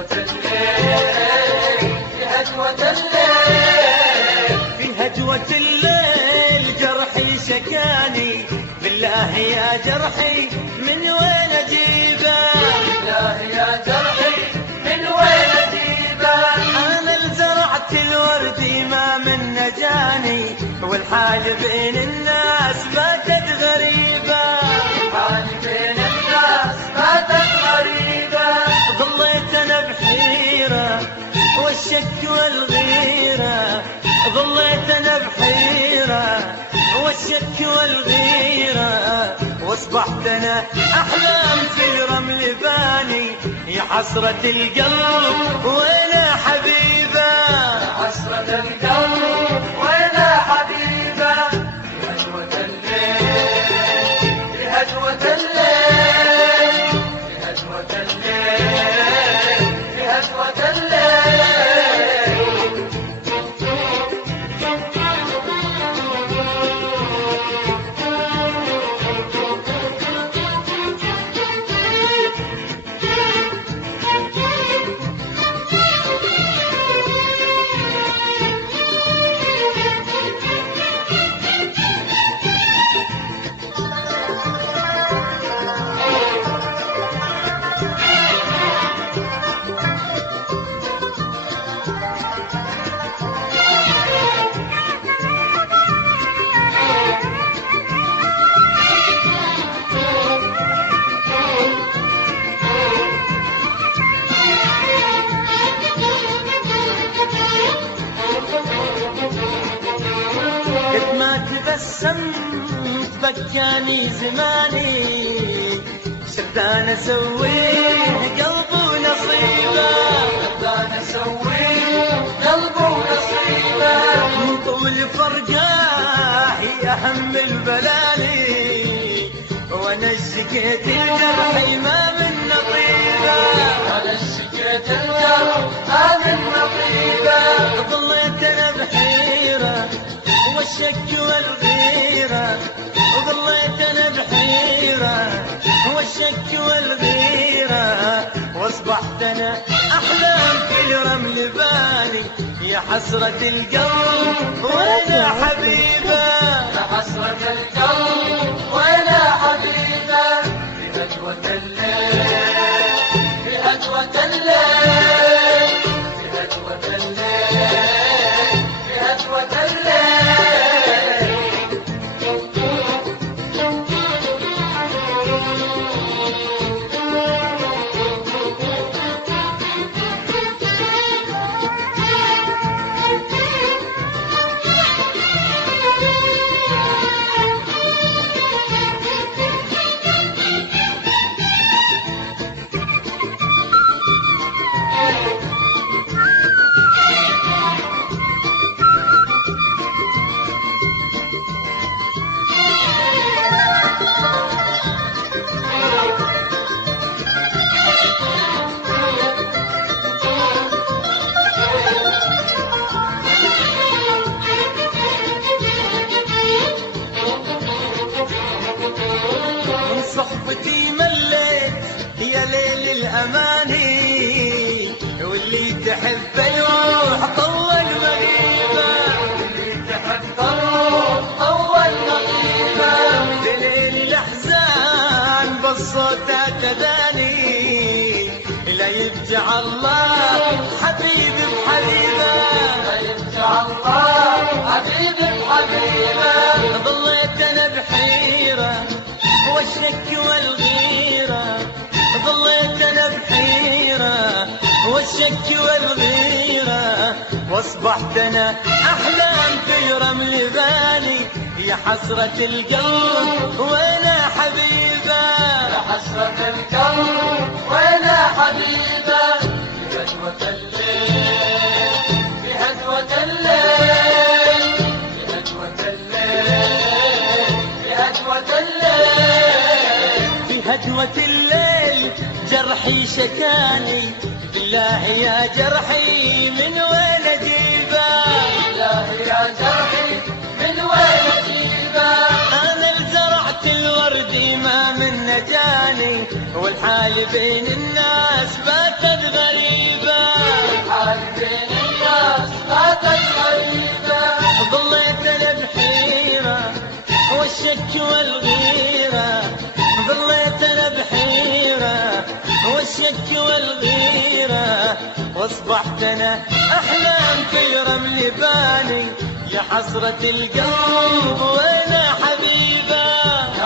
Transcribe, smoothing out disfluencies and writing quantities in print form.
هجوة الليل في هجوة الليل في هجوة الليل جرحي شكاني، بالله يا جرحي من وين اجيبه؟ بالله يا جرحي من وين اجيبه؟ انا اللي زرعت الورد ما من نجاني، والحال بين الناس باتت غريبة. الحال بين الناس باتت غريبة. ظليت انا بحيرة والشك والغيرة، ظليت انا بحيرة والشك والغيرة، واصبحت انا احلام في الرمل باني. يا حسرة القلب وين حبيبة؟ يا حسرة القلب وين حبيبة؟ في هجوة الليل في هجوة الليل في هجوة الليل في هجوة الليل. قد ما تبسمت بكاني زماني، شردان اسويه قلب ونصيبه، شردان اسويه قلب ونصيبه. من طول فرقاه اهم البلالي، وانا شكيت الجرح ما من نطيبه، وانا شكيت الجرح ما من نطيبه. ظليت انا بحيرة والشك والغيرة، وظليت انا بحيرة والشك والغيرة، واصبحت انا احلام في الرمل باني. يا حسرة القلب وين حبيبة؟ يا حسرة القلب وين حبيبة؟ في هجوة الليل في هجوة الليل في هجوة الليل في هجوة الليل. من صحبتي مليت يا ليل الأماني، واللي تحب يروح طول مغيبة، اللي تحب الروح أول نقيبة. ليل الأحزان بالصوت تداني، لا يرجع الله حبيبي بحبيبه، لا يرجع الله حبيبي بحبيبه. ظليت أنا بحيرة والشك والغيرة، ظليت أنا بحيرة والشك والغيرة، واصبحت أنا أحلام في رمل باني. يا حسرة القلب وين حبيبة؟ يا حسرة القلب وين حبيبة؟ في هجوة الليل في هجوة الليل في هجوة الليل في هجوة الليل. في هجوة الليل جرحي شكاني، بالله يا جرحي من وين اجيبه؟ بالله يا جرحي من وين اجيبه؟ انا اللي زرعت الورد ما من نجاني، والحال بين الناس باتت غريبة. الشك والغيرة، واصبحت انا احلام في رمل باني. يا حسرة القلب وانا حبيبه.